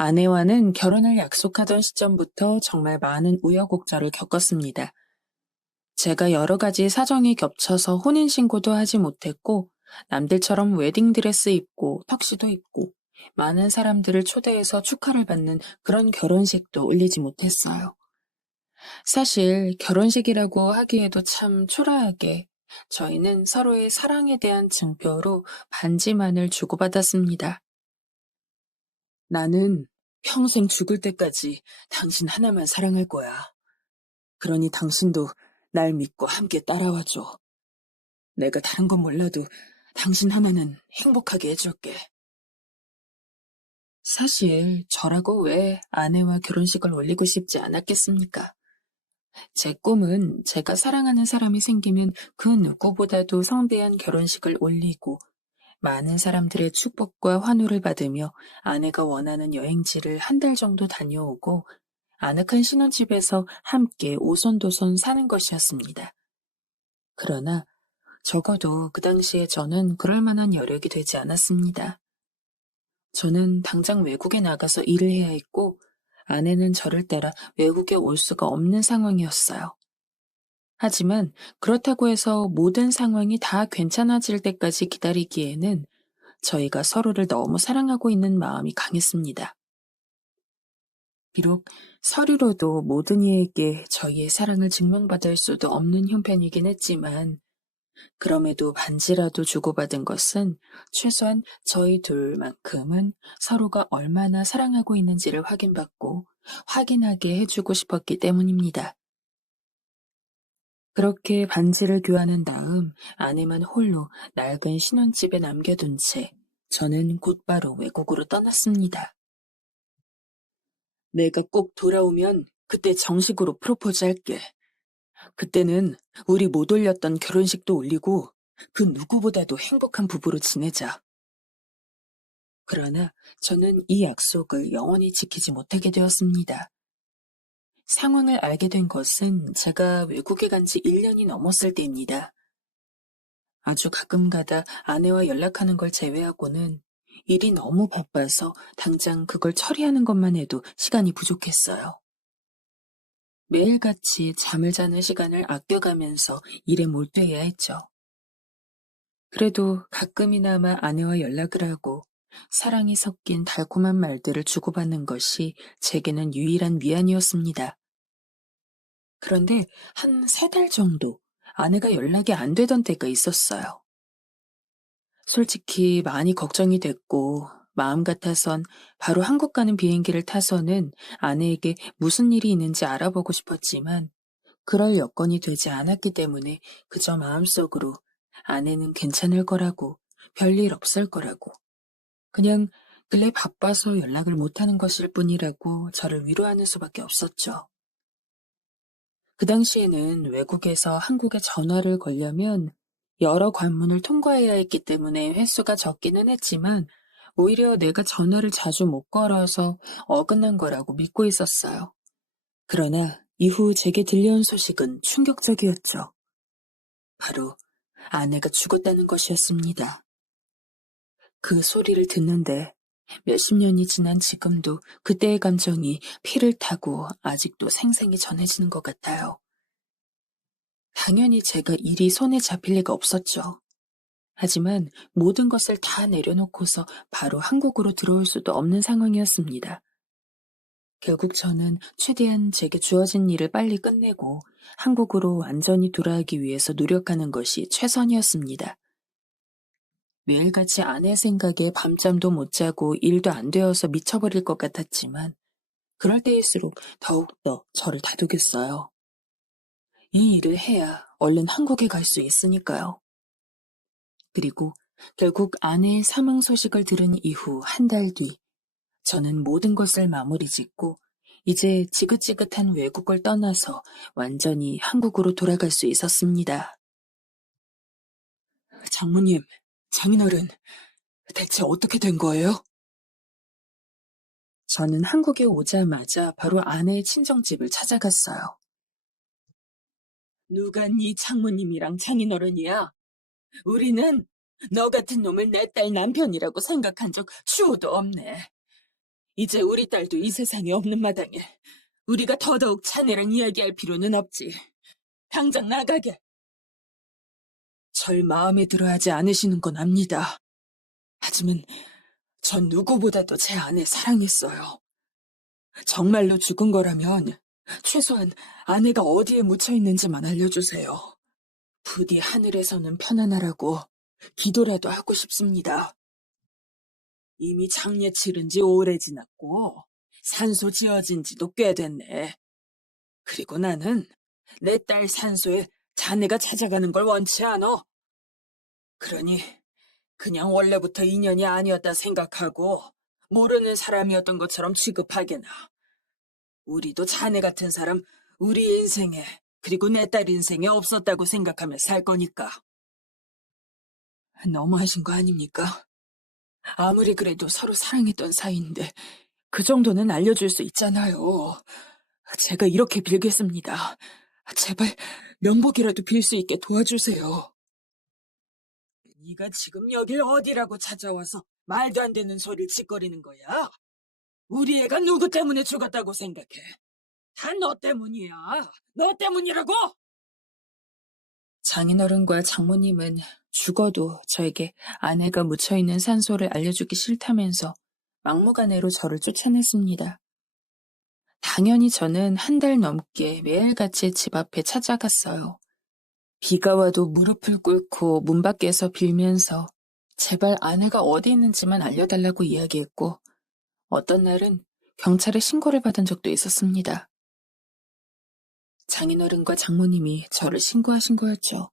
아내와는 결혼을 약속하던 시점부터 정말 많은 우여곡절을 겪었습니다. 제가 여러 가지 사정이 겹쳐서 혼인신고도 하지 못했고, 남들처럼 웨딩드레스 입고, 턱시도 입고, 많은 사람들을 초대해서 축하를 받는 그런 결혼식도 올리지 못했어요. 사실 결혼식이라고 하기에도 참 초라하게 저희는 서로의 사랑에 대한 증표로 반지만을 주고받았습니다. 나는 평생 죽을 때까지 당신 하나만 사랑할 거야. 그러니 당신도 날 믿고 함께 따라와줘. 내가 다른 건 몰라도 당신 하나는 행복하게 해줄게. 사실 저라고 왜 아내와 결혼식을 올리고 싶지 않았겠습니까? 제 꿈은 제가 사랑하는 사람이 생기면 그 누구보다도 성대한 결혼식을 올리고 많은 사람들의 축복과 환호를 받으며 아내가 원하는 여행지를 한 달 정도 다녀오고 아늑한 신혼집에서 함께 오손도손 사는 것이었습니다. 그러나 적어도 그 당시에 저는 그럴 만한 여력이 되지 않았습니다. 저는 당장 외국에 나가서 일을 해야 했고 아내는 저를 따라 외국에 올 수가 없는 상황이었어요. 하지만 그렇다고 해서 모든 상황이 다 괜찮아질 때까지 기다리기에는 저희가 서로를 너무 사랑하고 있는 마음이 강했습니다. 비록 서류로도 모든 이에게 저희의 사랑을 증명받을 수도 없는 형편이긴 했지만 그럼에도 반지라도 주고받은 것은 최소한 저희 둘만큼은 서로가 얼마나 사랑하고 있는지를 확인받고 확인하게 해주고 싶었기 때문입니다. 그렇게 반지를 교환한 다음 아내만 홀로 낡은 신혼집에 남겨둔 채 저는 곧바로 외국으로 떠났습니다. 내가 꼭 돌아오면 그때 정식으로 프로포즈 할게. 그때는 우리 못 올렸던 결혼식도 올리고 그 누구보다도 행복한 부부로 지내자. 그러나 저는 이 약속을 영원히 지키지 못하게 되었습니다. 상황을 알게 된 것은 제가 외국에 간 지 1년이 넘었을 때입니다. 아주 가끔가다 아내와 연락하는 걸 제외하고는 일이 너무 바빠서 당장 그걸 처리하는 것만 해도 시간이 부족했어요. 매일같이 잠을 자는 시간을 아껴가면서 일에 몰두해야 했죠. 그래도 가끔이나마 아내와 연락을 하고 사랑이 섞인 달콤한 말들을 주고받는 것이 제게는 유일한 위안이었습니다. 그런데 한 3달 정도 아내가 연락이 안 되던 때가 있었어요. 솔직히 많이 걱정이 됐고 마음 같아선 바로 한국 가는 비행기를 타서는 아내에게 무슨 일이 있는지 알아보고 싶었지만 그럴 여건이 되지 않았기 때문에 그저 마음속으로 아내는 괜찮을 거라고 별일 없을 거라고 그냥 근래 바빠서 연락을 못하는 것일 뿐이라고 저를 위로하는 수밖에 없었죠. 그 당시에는 외국에서 한국에 전화를 걸려면 여러 관문을 통과해야 했기 때문에 횟수가 적기는 했지만 오히려 내가 전화를 자주 못 걸어서 어긋난 거라고 믿고 있었어요. 그러나 이후 제게 들려온 소식은 충격적이었죠. 바로 아내가 죽었다는 것이었습니다. 그 소리를 듣는데 몇십 년이 지난 지금도 그때의 감정이 피를 타고 아직도 생생히 전해지는 것 같아요. 당연히 제가 일이 손에 잡힐 리가 없었죠. 하지만 모든 것을 다 내려놓고서 바로 한국으로 들어올 수도 없는 상황이었습니다. 결국 저는 최대한 제게 주어진 일을 빨리 끝내고 한국으로 완전히 돌아가기 위해서 노력하는 것이 최선이었습니다. 매일같이 아내 생각에 밤잠도 못 자고 일도 안 되어서 미쳐버릴 것 같았지만 그럴 때일수록 더욱더 저를 다독였어요. 이 일을 해야 얼른 한국에 갈 수 있으니까요. 그리고 결국 아내의 사망 소식을 들은 이후 한 달 뒤, 저는 모든 것을 마무리 짓고 이제 지긋지긋한 외국을 떠나서 완전히 한국으로 돌아갈 수 있었습니다. 장모님, 장인어른, 대체 어떻게 된 거예요? 저는 한국에 오자마자 바로 아내의 친정집을 찾아갔어요. 누가 네 장모님이랑 장인어른이야? 우리는 너 같은 놈을 내 딸 남편이라고 생각한 적 추호도 없네. 이제 우리 딸도 이 세상에 없는 마당에 우리가 더더욱 자네랑 이야기할 필요는 없지. 당장 나가게. 절 마음에 들어하지 않으시는 건 압니다. 하지만 전 누구보다도 제 아내 사랑했어요. 정말로 죽은 거라면 최소한 아내가 어디에 묻혀 있는지만 알려주세요. 부디 하늘에서는 편안하라고 기도라도 하고 싶습니다. 이미 장례 치른 지 오래 지났고 산소 지어진 지도 꽤 됐네. 그리고 나는 내 딸 산소에 자네가 찾아가는 걸 원치 않어. 그러니 그냥 원래부터 인연이 아니었다 생각하고 모르는 사람이었던 것처럼 취급하게나. 우리도 자네 같은 사람 우리 인생에 그리고 내 딸 인생에 없었다고 생각하며 살 거니까. 너무하신 거 아닙니까? 아무리 그래도 서로 사랑했던 사이인데 그 정도는 알려줄 수 있잖아요. 제가 이렇게 빌겠습니다. 제발 명복이라도 빌 수 있게 도와주세요. 네가 지금 여길 어디라고 찾아와서 말도 안 되는 소리를 짓거리는 거야? 우리 애가 누구 때문에 죽었다고 생각해? 다 너 때문이야. 너 때문이라고! 장인어른과 장모님은 죽어도 저에게 아내가 묻혀있는 산소를 알려주기 싫다면서 막무가내로 저를 쫓아냈습니다. 당연히 저는 한 달 넘게 매일같이 집 앞에 찾아갔어요. 비가 와도 무릎을 꿇고 문 밖에서 빌면서 제발 아내가 어디 있는지만 알려달라고 이야기했고 어떤 날은 경찰에 신고를 받은 적도 있었습니다. 장인어른과 장모님이 저를 신고하신 거였죠.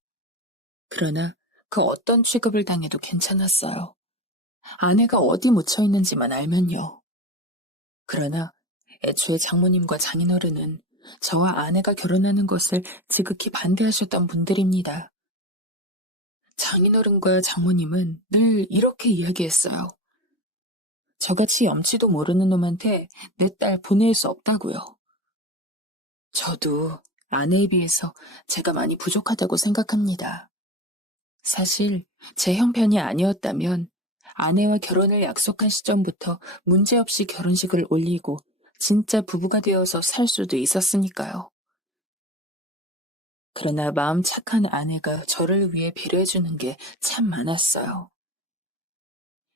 그러나 그 어떤 취급을 당해도 괜찮았어요. 아내가 어디 묻혀 있는지만 알면요. 그러나 애초에 장모님과 장인어른은 저와 아내가 결혼하는 것을 지극히 반대하셨던 분들입니다. 장인어른과 장모님은 늘 이렇게 이야기했어요. 저같이 염치도 모르는 놈한테 내 딸 보낼 수 없다고요. 저도 아내에 비해서 제가 많이 부족하다고 생각합니다. 사실 제 형편이 아니었다면 아내와 결혼을 약속한 시점부터 문제없이 결혼식을 올리고 진짜 부부가 되어서 살 수도 있었으니까요. 그러나 마음 착한 아내가 저를 위해 배려해주는 게 참 많았어요.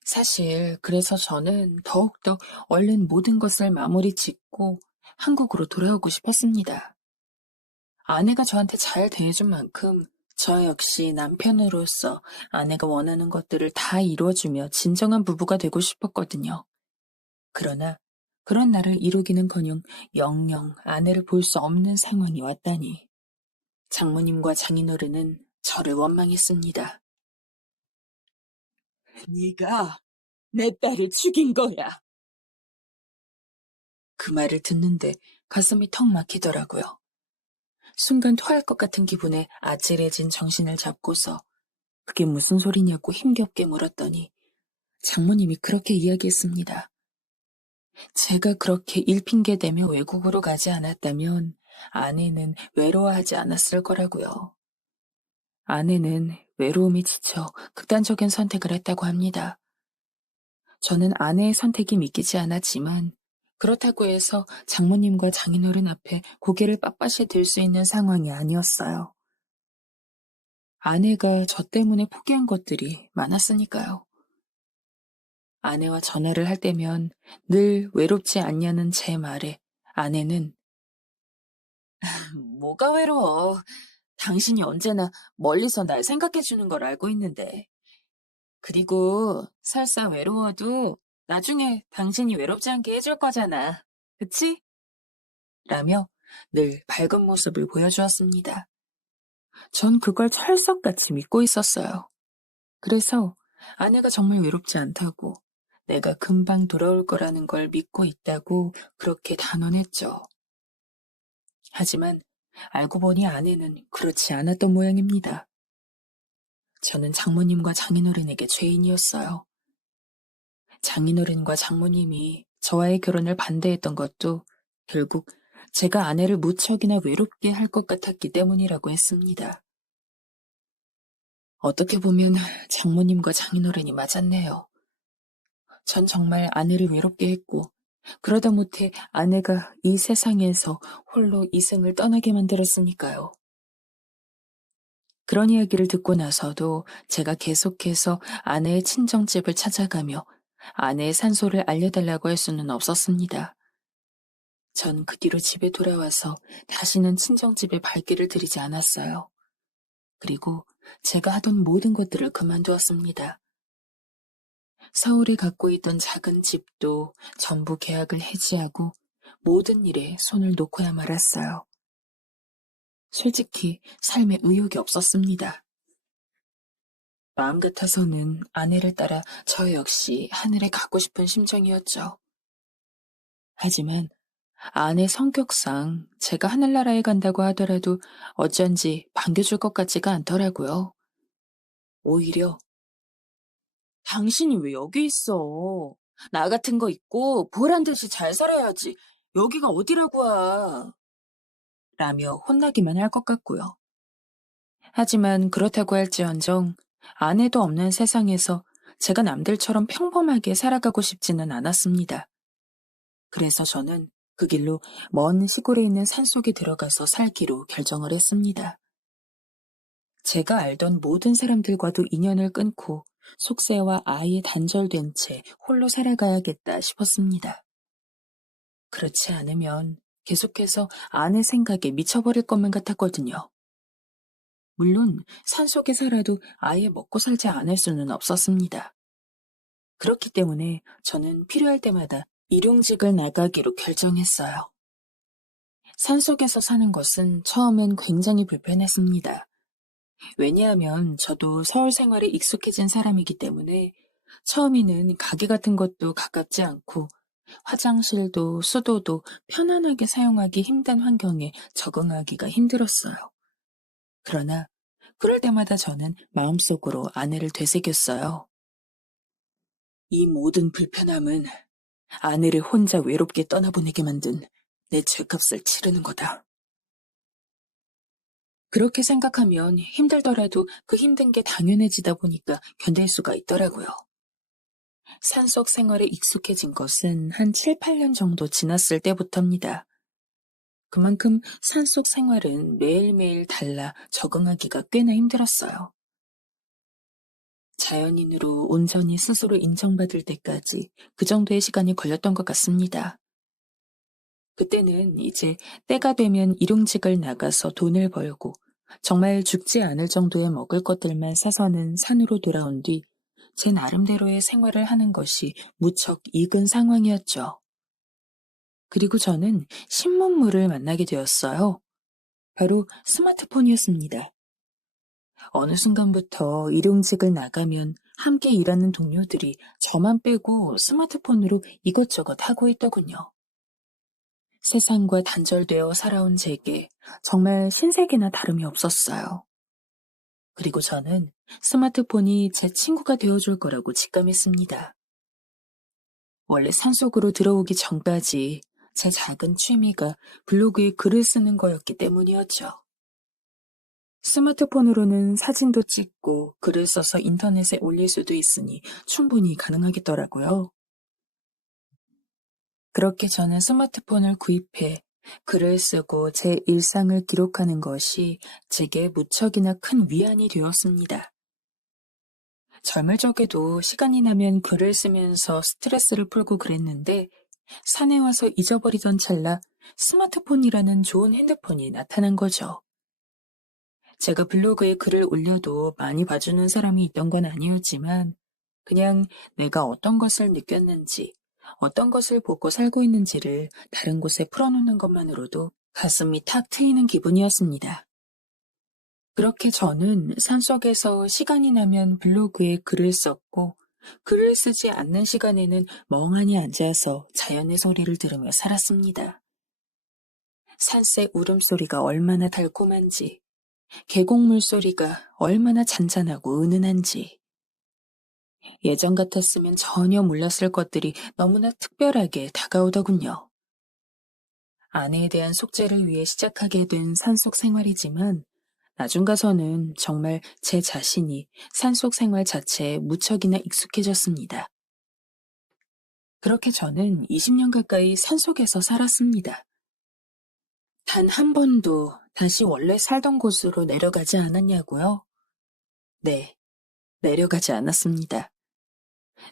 사실 그래서 저는 더욱더 얼른 모든 것을 마무리 짓고 한국으로 돌아오고 싶었습니다. 아내가 저한테 잘 대해준 만큼 저 역시 남편으로서 아내가 원하는 것들을 다 이루어주며 진정한 부부가 되고 싶었거든요. 그러나 그런 날을 이루기는커녕 영영 아내를 볼 수 없는 상황이 왔다니. 장모님과 장인어른은 저를 원망했습니다. 네가 내 딸을 죽인 거야. 그 말을 듣는데 가슴이 턱 막히더라고요. 순간 토할 것 같은 기분에 아찔해진 정신을 잡고서 그게 무슨 소리냐고 힘겹게 물었더니 장모님이 그렇게 이야기했습니다. 제가 그렇게 일핑계대며 외국으로 가지 않았다면 아내는 외로워하지 않았을 거라고요. 아내는 외로움에 지쳐 극단적인 선택을 했다고 합니다. 저는 아내의 선택이 믿기지 않았지만 그렇다고 해서 장모님과 장인어른 앞에 고개를 빳빳이 들 수 있는 상황이 아니었어요. 아내가 저 때문에 포기한 것들이 많았으니까요. 아내와 전화를 할 때면 늘 외롭지 않냐는 제 말에 아내는 뭐가 외로워. 당신이 언제나 멀리서 날 생각해주는 걸 알고 있는데. 그리고 설사 외로워도 나중에 당신이 외롭지 않게 해줄 거잖아. 그치? 라며 늘 밝은 모습을 보여주었습니다. 전 그걸 철석같이 믿고 있었어요. 그래서 아내가 정말 외롭지 않다고 내가 금방 돌아올 거라는 걸 믿고 있다고 그렇게 단언했죠. 하지만 알고 보니 아내는 그렇지 않았던 모양입니다. 저는 장모님과 장인어른에게 죄인이었어요. 장인어른과 장모님이 저와의 결혼을 반대했던 것도 결국 제가 아내를 무척이나 외롭게 할 것 같았기 때문이라고 했습니다. 어떻게 보면 장모님과 장인어른이 맞았네요. 전 정말 아내를 외롭게 했고 그러다 못해 아내가 이 세상에서 홀로 이승을 떠나게 만들었으니까요. 그런 이야기를 듣고 나서도 제가 계속해서 아내의 친정집을 찾아가며 아내의 산소를 알려달라고 할 수는 없었습니다. 전 그 뒤로 집에 돌아와서 다시는 친정집에 발길을 들이지 않았어요. 그리고 제가 하던 모든 것들을 그만두었습니다. 서울에 갖고 있던 작은 집도 전부 계약을 해지하고 모든 일에 손을 놓고야 말았어요. 솔직히 삶에 의욕이 없었습니다. 마음 같아서는 아내를 따라 저 역시 하늘에 가고 싶은 심정이었죠. 하지만 아내 성격상 제가 하늘나라에 간다고 하더라도 어쩐지 반겨줄 것 같지가 않더라고요. 오히려 당신이 왜 여기 있어? 나 같은 거 있고 보란 듯이 잘 살아야지. 여기가 어디라고 와. 라며 혼나기만 할 것 같고요. 하지만 그렇다고 할지언정 아내도 없는 세상에서 제가 남들처럼 평범하게 살아가고 싶지는 않았습니다. 그래서 저는 그 길로 먼 시골에 있는 산속에 들어가서 살기로 결정을 했습니다. 제가 알던 모든 사람들과도 인연을 끊고 속세와 아예 단절된 채 홀로 살아가야겠다 싶었습니다. 그렇지 않으면 계속해서 아내 생각에 미쳐버릴 것만 같았거든요. 물론 산속에 살아도 아예 먹고 살지 않을 수는 없었습니다. 그렇기 때문에 저는 필요할 때마다 일용직을 나가기로 결정했어요. 산속에서 사는 것은 처음엔 굉장히 불편했습니다. 왜냐하면 저도 서울 생활에 익숙해진 사람이기 때문에 처음에는 가게 같은 것도 가깝지 않고 화장실도 수도도 편안하게 사용하기 힘든 환경에 적응하기가 힘들었어요. 그러나 그럴 때마다 저는 마음속으로 아내를 되새겼어요. 이 모든 불편함은 아내를 혼자 외롭게 떠나보내게 만든 내 죄값을 치르는 거다. 그렇게 생각하면 힘들더라도 그 힘든 게 당연해지다 보니까 견딜 수가 있더라고요. 산속 생활에 익숙해진 것은 한 7, 8년 정도 지났을 때부터입니다. 그만큼 산속 생활은 매일매일 달라 적응하기가 꽤나 힘들었어요. 자연인으로 온전히 스스로 인정받을 때까지 그 정도의 시간이 걸렸던 것 같습니다. 그때는 이제 때가 되면 일용직을 나가서 돈을 벌고 정말 죽지 않을 정도의 먹을 것들만 사서는 산으로 돌아온 뒤 제 나름대로의 생활을 하는 것이 무척 익은 상황이었죠. 그리고 저는 신문물을 만나게 되었어요. 바로 스마트폰이었습니다. 어느 순간부터 일용직을 나가면 함께 일하는 동료들이 저만 빼고 스마트폰으로 이것저것 하고 있더군요. 세상과 단절되어 살아온 제게 정말 신세계나 다름이 없었어요. 그리고 저는 스마트폰이 제 친구가 되어줄 거라고 직감했습니다. 원래 산속으로 들어오기 전까지 제 작은 취미가 블로그에 글을 쓰는 거였기 때문이었죠. 스마트폰으로는 사진도 찍고 글을 써서 인터넷에 올릴 수도 있으니 충분히 가능하겠더라고요. 그렇게 저는 스마트폰을 구입해 글을 쓰고 제 일상을 기록하는 것이 제게 무척이나 큰 위안이 되었습니다. 젊을 적에도 시간이 나면 글을 쓰면서 스트레스를 풀고 그랬는데 산에 와서 잊어버리던 찰나 스마트폰이라는 좋은 핸드폰이 나타난 거죠. 제가 블로그에 글을 올려도 많이 봐주는 사람이 있던 건 아니었지만 그냥 내가 어떤 것을 느꼈는지, 어떤 것을 보고 살고 있는지를 다른 곳에 풀어놓는 것만으로도 가슴이 탁 트이는 기분이었습니다. 그렇게 저는 산속에서 시간이 나면 블로그에 글을 썼고, 글을 쓰지 않는 시간에는 멍하니 앉아서 자연의 소리를 들으며 살았습니다. 산새 울음소리가 얼마나 달콤한지, 계곡물 소리가 얼마나 잔잔하고 은은한지, 예전 같았으면 전혀 몰랐을 것들이 너무나 특별하게 다가오더군요. 아내에 대한 속죄를 위해 시작하게 된 산속 생활이지만 나중 가서는 정말 제 자신이 산속 생활 자체에 무척이나 익숙해졌습니다. 그렇게 저는 20년 가까이 산속에서 살았습니다. 단 한 번도 다시 원래 살던 곳으로 내려가지 않았냐고요? 네, 내려가지 않았습니다.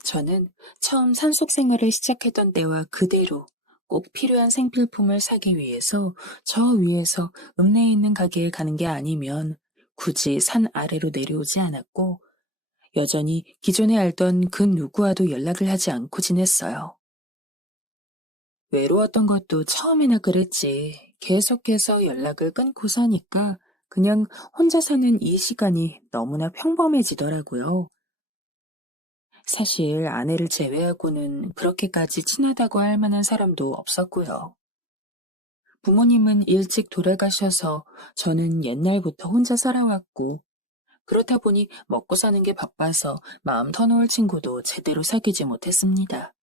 저는 처음 산속 생활을 시작했던 때와 그대로 꼭 필요한 생필품을 사기 위해서 저 위에서 읍내에 있는 가게에 가는 게 아니면 굳이 산 아래로 내려오지 않았고 여전히 기존에 알던 그 누구와도 연락을 하지 않고 지냈어요. 외로웠던 것도 처음에나 그랬지. 계속해서 연락을 끊고 사니까 그냥 혼자 사는 이 시간이 너무나 평범해지더라고요. 사실 아내를 제외하고는 그렇게까지 친하다고 할 만한 사람도 없었고요. 부모님은 일찍 돌아가셔서 저는 옛날부터 혼자 살아왔고, 그렇다 보니 먹고 사는 게 바빠서 마음 터놓을 친구도 제대로 사귀지 못했습니다.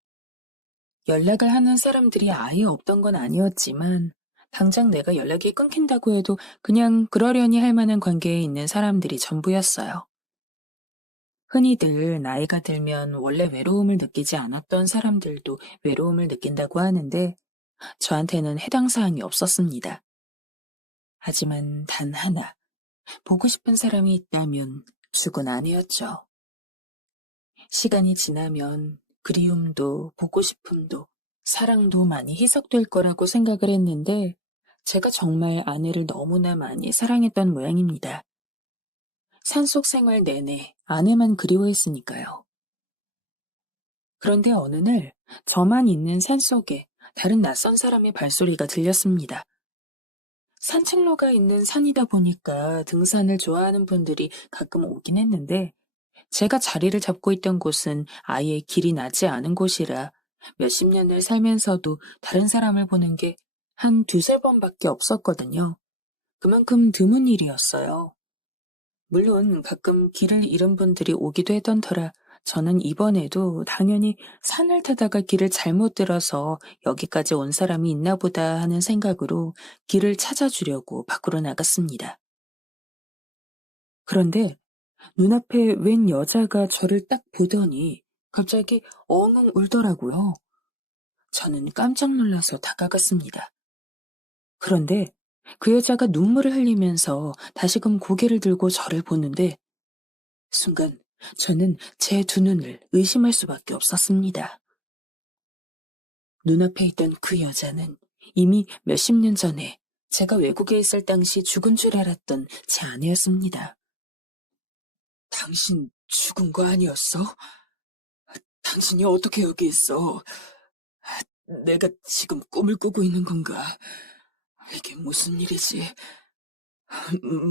연락을 하는 사람들이 아예 없던 건 아니었지만, 당장 내가 연락이 끊긴다고 해도 그냥 그러려니 할 만한 관계에 있는 사람들이 전부였어요. 흔히들 나이가 들면 원래 외로움을 느끼지 않았던 사람들도 외로움을 느낀다고 하는데 저한테는 해당 사항이 없었습니다. 하지만 단 하나, 보고 싶은 사람이 있다면 죽은 아내였죠. 시간이 지나면 그리움도 보고 싶음도 사랑도 많이 희석될 거라고 생각을 했는데 제가 정말 아내를 너무나 많이 사랑했던 모양입니다. 산속 생활 내내 아내만 그리워했으니까요. 그런데 어느 날 저만 있는 산속에 다른 낯선 사람의 발소리가 들렸습니다. 산책로가 있는 산이다 보니까 등산을 좋아하는 분들이 가끔 오긴 했는데 제가 자리를 잡고 있던 곳은 아예 길이 나지 않은 곳이라 몇십 년을 살면서도 다른 사람을 보는 게 한 두세 번밖에 없었거든요. 그만큼 드문 일이었어요. 물론 가끔 길을 잃은 분들이 오기도 했던 터라 저는 이번에도 당연히 산을 타다가 길을 잘못 들어서 여기까지 온 사람이 있나 보다 하는 생각으로 길을 찾아주려고 밖으로 나갔습니다. 그런데 눈앞에 웬 여자가 저를 딱 보더니 갑자기 엉엉 울더라고요. 저는 깜짝 놀라서 다가갔습니다. 그런데 그 여자가 눈물을 흘리면서 다시금 고개를 들고 저를 보는데 순간 저는 제 두 눈을 의심할 수밖에 없었습니다. 눈앞에 있던 그 여자는 이미 몇십 년 전에 제가 외국에 있을 당시 죽은 줄 알았던 제 아내였습니다. 당신 죽은 거 아니었어? 당신이 어떻게 여기 있어? 내가 지금 꿈을 꾸고 있는 건가? 이게 무슨 일이지?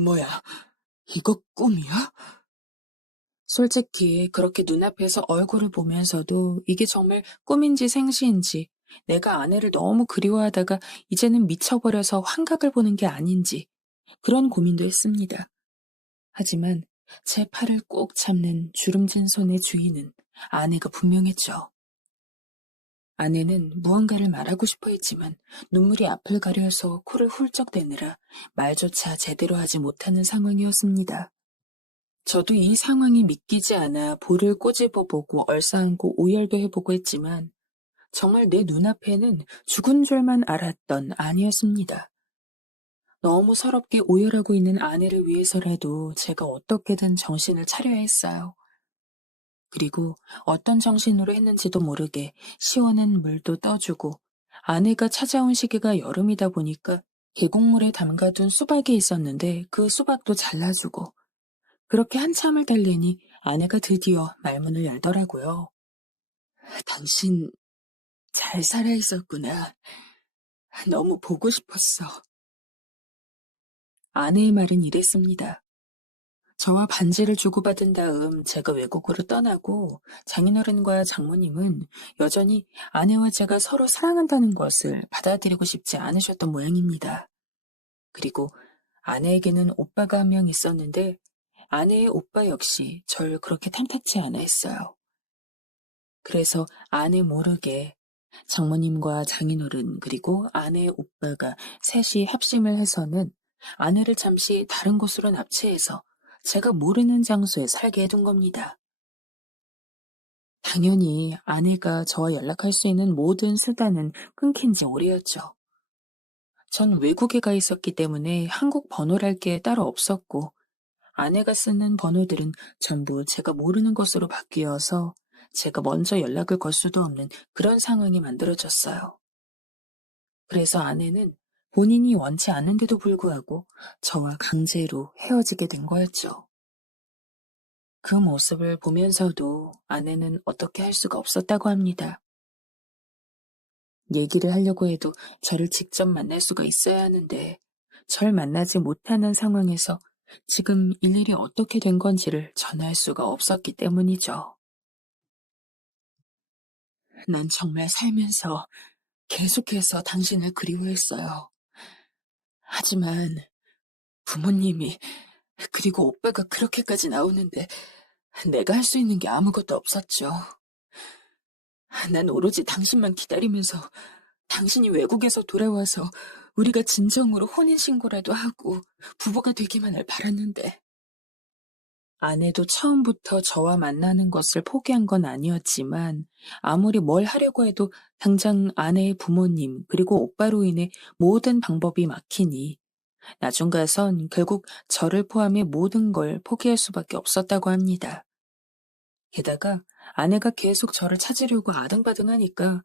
뭐야, 이거 꿈이야? 솔직히 그렇게 눈앞에서 얼굴을 보면서도 이게 정말 꿈인지 생시인지 내가 아내를 너무 그리워하다가 이제는 미쳐버려서 환각을 보는 게 아닌지 그런 고민도 했습니다. 하지만 제 팔을 꼭 잡는 주름진 손의 주인은 아내가 분명했죠. 아내는 무언가를 말하고 싶어 했지만 눈물이 앞을 가려서 코를 훌쩍 대느라 말조차 제대로 하지 못하는 상황이었습니다. 저도 이 상황이 믿기지 않아 볼을 꼬집어보고 얼싸안고 오열도 해보고 했지만 정말 내 눈앞에는 죽은 줄만 알았던 아내였습니다. 너무 서럽게 오열하고 있는 아내를 위해서라도 제가 어떻게든 정신을 차려야 했어요. 그리고 어떤 정신으로 했는지도 모르게 시원한 물도 떠주고 아내가 찾아온 시기가 여름이다 보니까 계곡물에 담가둔 수박이 있었는데 그 수박도 잘라주고 그렇게 한참을 달래니 아내가 드디어 말문을 열더라고요. 당신 잘 살아있었구나. 너무 보고 싶었어. 아내의 말은 이랬습니다. 저와 반지를 주고받은 다음 제가 외국으로 떠나고 장인어른과 장모님은 여전히 아내와 제가 서로 사랑한다는 것을 받아들이고 싶지 않으셨던 모양입니다. 그리고 아내에게는 오빠가 한 명 있었는데 아내의 오빠 역시 절 그렇게 탐탁치 않아 했어요. 그래서 아내 모르게 장모님과 장인어른 그리고 아내의 오빠가 셋이 합심을 해서는 아내를 잠시 다른 곳으로 납치해서 제가 모르는 장소에 살게 해둔 겁니다. 당연히 아내가 저와 연락할 수 있는 모든 수단은 끊긴 지 오래였죠. 전 외국에 가 있었기 때문에 한국 번호랄 게 따로 없었고, 아내가 쓰는 번호들은 전부 제가 모르는 것으로 바뀌어서 제가 먼저 연락을 걸 수도 없는 그런 상황이 만들어졌어요. 그래서 아내는 본인이 원치 않는데도 불구하고 저와 강제로 헤어지게 된 거였죠. 그 모습을 보면서도 아내는 어떻게 할 수가 없었다고 합니다. 얘기를 하려고 해도 저를 직접 만날 수가 있어야 하는데, 절 만나지 못하는 상황에서 지금 일일이 어떻게 된 건지를 전할 수가 없었기 때문이죠. 난 정말 살면서 계속해서 당신을 그리워했어요. 하지만 부모님이, 그리고 오빠가 그렇게까지 나오는데 내가 할 수 있는 게 아무것도 없었죠. 난 오로지 당신만 기다리면서 당신이 외국에서 돌아와서 우리가 진정으로 혼인신고라도 하고 부부가 되기만을 바랐는데, 아내도 처음부터 저와 만나는 것을 포기한 건 아니었지만 아무리 뭘 하려고 해도 당장 아내의 부모님 그리고 오빠로 인해 모든 방법이 막히니 나중 가선 결국 저를 포함해 모든 걸 포기할 수밖에 없었다고 합니다. 게다가 아내가 계속 저를 찾으려고 아등바등하니까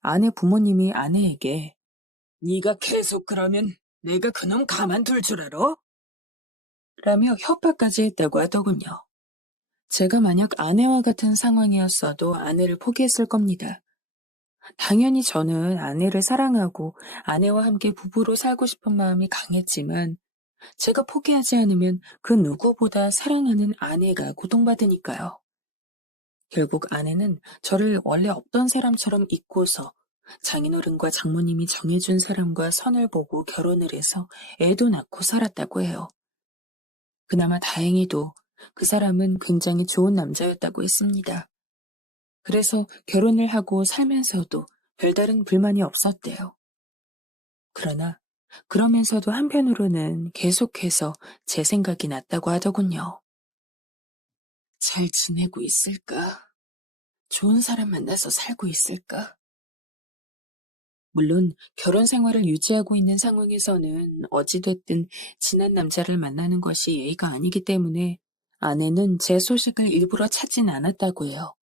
아내 부모님이 아내에게 "네가 계속 그러면 내가 그놈 가만둘 줄 알아?" 라며 협박까지 했다고 하더군요. 제가 만약 아내와 같은 상황이었어도 아내를 포기했을 겁니다. 당연히 저는 아내를 사랑하고 아내와 함께 부부로 살고 싶은 마음이 강했지만 제가 포기하지 않으면 그 누구보다 사랑하는 아내가 고통받으니까요. 결국 아내는 저를 원래 없던 사람처럼 잊고서 장인어른과 장모님이 정해준 사람과 선을 보고 결혼을 해서 애도 낳고 살았다고 해요. 그나마 다행히도 그 사람은 굉장히 좋은 남자였다고 했습니다. 그래서 결혼을 하고 살면서도 별다른 불만이 없었대요. 그러나 그러면서도 한편으로는 계속해서 제 생각이 났다고 하더군요. 잘 지내고 있을까? 좋은 사람 만나서 살고 있을까? 물론 결혼 생활을 유지하고 있는 상황에서는 어찌됐든 지난 남자를 만나는 것이 예의가 아니기 때문에 아내는 제 소식을 일부러 찾진 않았다고 해요.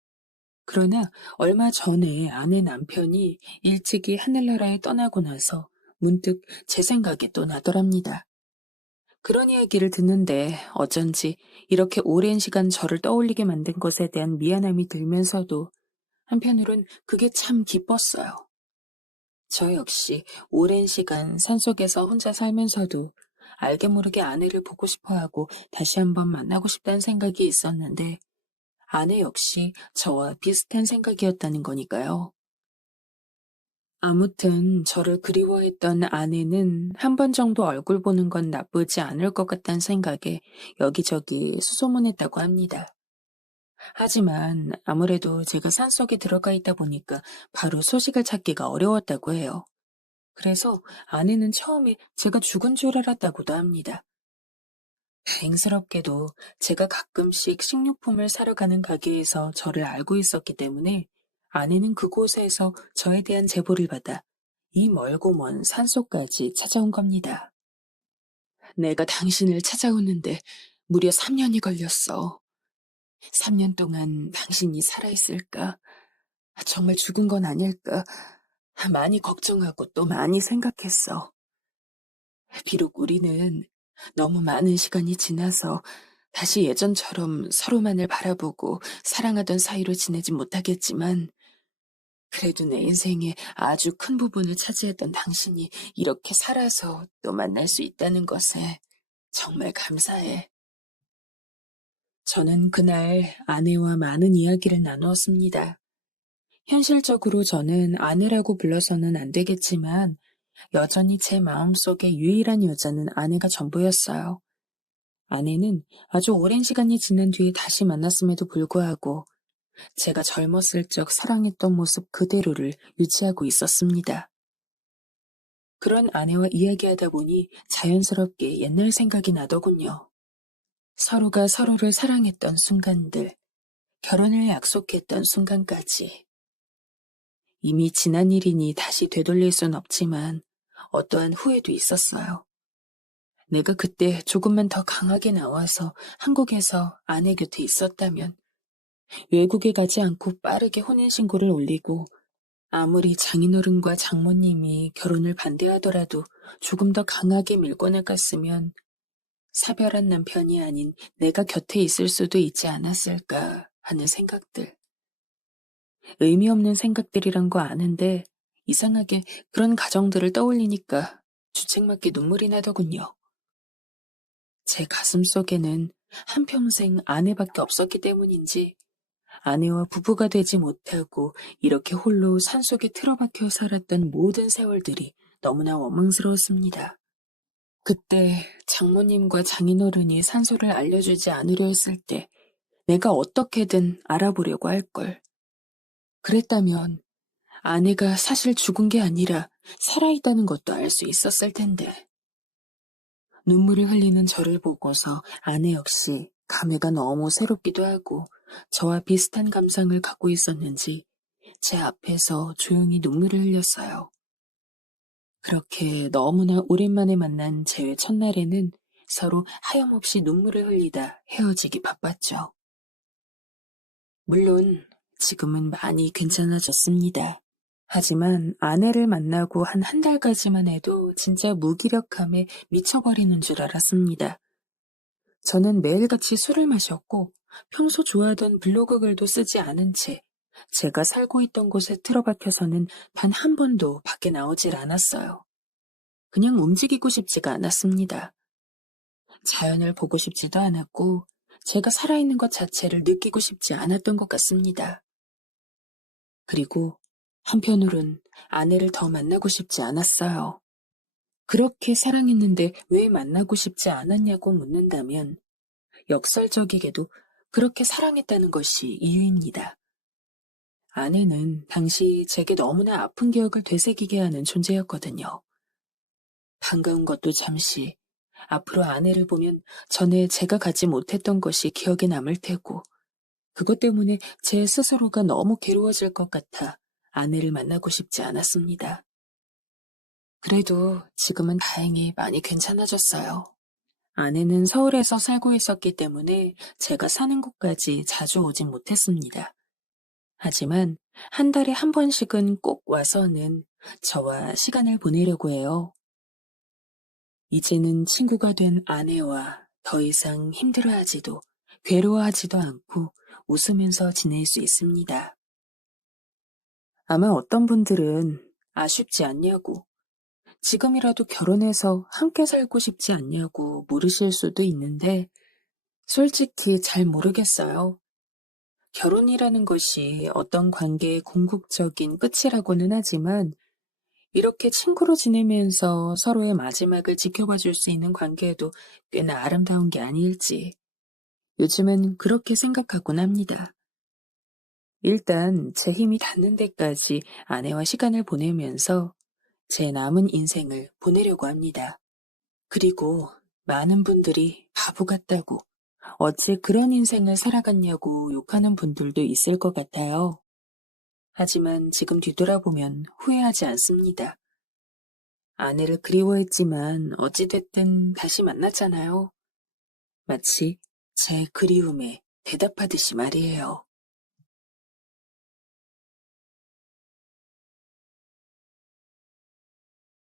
그러나 얼마 전에 아내 남편이 일찍이 하늘나라에 떠나고 나서 문득 제 생각이 또 나더랍니다. 그런 이야기를 듣는데 어쩐지 이렇게 오랜 시간 저를 떠올리게 만든 것에 대한 미안함이 들면서도 한편으론 그게 참 기뻤어요. 저 역시 오랜 시간 산속에서 혼자 살면서도 알게 모르게 아내를 보고 싶어 하고 다시 한번 만나고 싶다는 생각이 있었는데 아내 역시 저와 비슷한 생각이었다는 거니까요. 아무튼 저를 그리워했던 아내는 한 번 정도 얼굴 보는 건 나쁘지 않을 것 같다는 생각에 여기저기 수소문했다고 합니다. 하지만 아무래도 제가 산속에 들어가 있다 보니까 바로 소식을 찾기가 어려웠다고 해요. 그래서 아내는 처음에 제가 죽은 줄 알았다고도 합니다. 다행스럽게도 제가 가끔씩 식료품을 사러 가는 가게에서 저를 알고 있었기 때문에 아내는 그곳에서 저에 대한 제보를 받아 이 멀고 먼 산속까지 찾아온 겁니다. 내가 당신을 찾아오는데 무려 3년이 걸렸어. 3년 동안 당신이 살아있을까? 정말 죽은 건 아닐까? 많이 걱정하고 또 많이 생각했어. 비록 우리는 너무 많은 시간이 지나서 다시 예전처럼 서로만을 바라보고 사랑하던 사이로 지내지 못하겠지만, 그래도 내 인생의 아주 큰 부분을 차지했던 당신이 이렇게 살아서 또 만날 수 있다는 것에 정말 감사해. 저는 그날 아내와 많은 이야기를 나누었습니다. 현실적으로 저는 아내라고 불러서는 안 되겠지만, 여전히 제 마음속의 유일한 여자는 아내가 전부였어요. 아내는 아주 오랜 시간이 지난 뒤에 다시 만났음에도 불구하고 제가 젊었을 적 사랑했던 모습 그대로를 유지하고 있었습니다. 그런 아내와 이야기하다 보니 자연스럽게 옛날 생각이 나더군요. 서로가 서로를 사랑했던 순간들, 결혼을 약속했던 순간까지. 이미 지난 일이니 다시 되돌릴 순 없지만 어떠한 후회도 있었어요. 내가 그때 조금만 더 강하게 나와서 한국에서 아내 곁에 있었다면, 외국에 가지 않고 빠르게 혼인신고를 올리고 아무리 장인어른과 장모님이 결혼을 반대하더라도 조금 더 강하게 밀고 나갔으면 사별한 남편이 아닌 내가 곁에 있을 수도 있지 않았을까 하는 생각들. 의미 없는 생각들이란 거 아는데 이상하게 그런 가정들을 떠올리니까 주책맞게 눈물이 나더군요. 제 가슴 속에는 한평생 아내밖에 없었기 때문인지 아내와 부부가 되지 못하고 이렇게 홀로 산속에 틀어박혀 살았던 모든 세월들이 너무나 원망스러웠습니다. 그때 장모님과 장인어른이 산소를 알려주지 않으려 했을 때 내가 어떻게든 알아보려고 할 걸. 그랬다면 아내가 사실 죽은 게 아니라 살아있다는 것도 알 수 있었을 텐데. 눈물을 흘리는 저를 보고서 아내 역시 감회가 너무 새롭기도 하고 저와 비슷한 감상을 갖고 있었는지 제 앞에서 조용히 눈물을 흘렸어요. 그렇게 너무나 오랜만에 만난 재회 첫날에는 서로 하염없이 눈물을 흘리다 헤어지기 바빴죠. 물론 지금은 많이 괜찮아졌습니다. 하지만 아내를 만나고 한 달까지만 해도 진짜 무기력함에 미쳐버리는 줄 알았습니다. 저는 매일같이 술을 마셨고 평소 좋아하던 블로그 글도 쓰지 않은 채 제가 살고 있던 곳에 틀어박혀서는 단 한 번도 밖에 나오질 않았어요. 그냥 움직이고 싶지가 않았습니다. 자연을 보고 싶지도 않았고 제가 살아있는 것 자체를 느끼고 싶지 않았던 것 같습니다. 그리고 한편으론 아내를 더 만나고 싶지 않았어요. 그렇게 사랑했는데 왜 만나고 싶지 않았냐고 묻는다면 역설적이게도 그렇게 사랑했다는 것이 이유입니다. 아내는 당시 제게 너무나 아픈 기억을 되새기게 하는 존재였거든요. 반가운 것도 잠시, 앞으로 아내를 보면 전에 제가 갖지 못했던 것이 기억에 남을 테고, 그것 때문에 제 스스로가 너무 괴로워질 것 같아 아내를 만나고 싶지 않았습니다. 그래도 지금은 다행히 많이 괜찮아졌어요. 아내는 서울에서 살고 있었기 때문에 제가 사는 곳까지 자주 오진 못했습니다. 하지만 한 달에 한 번씩은 꼭 와서는 저와 시간을 보내려고 해요. 이제는 친구가 된 아내와 더 이상 힘들어하지도 괴로워하지도 않고 웃으면서 지낼 수 있습니다. 아마 어떤 분들은 아쉽지 않냐고, 지금이라도 결혼해서 함께 살고 싶지 않냐고 물으실 수도 있는데 솔직히 잘 모르겠어요. 결혼이라는 것이 어떤 관계의 궁극적인 끝이라고는 하지만 이렇게 친구로 지내면서 서로의 마지막을 지켜봐 줄 수 있는 관계에도 꽤나 아름다운 게 아닐지 요즘은 그렇게 생각하곤 합니다. 일단 제 힘이 닿는 데까지 아내와 시간을 보내면서 제 남은 인생을 보내려고 합니다. 그리고 많은 분들이 바보 같다고 어째 그런 인생을 살아갔냐고 욕하는 분들도 있을 것 같아요. 하지만 지금 뒤돌아보면 후회하지 않습니다. 아내를 그리워했지만 어찌됐든 다시 만났잖아요. 마치 제 그리움에 대답하듯이 말이에요.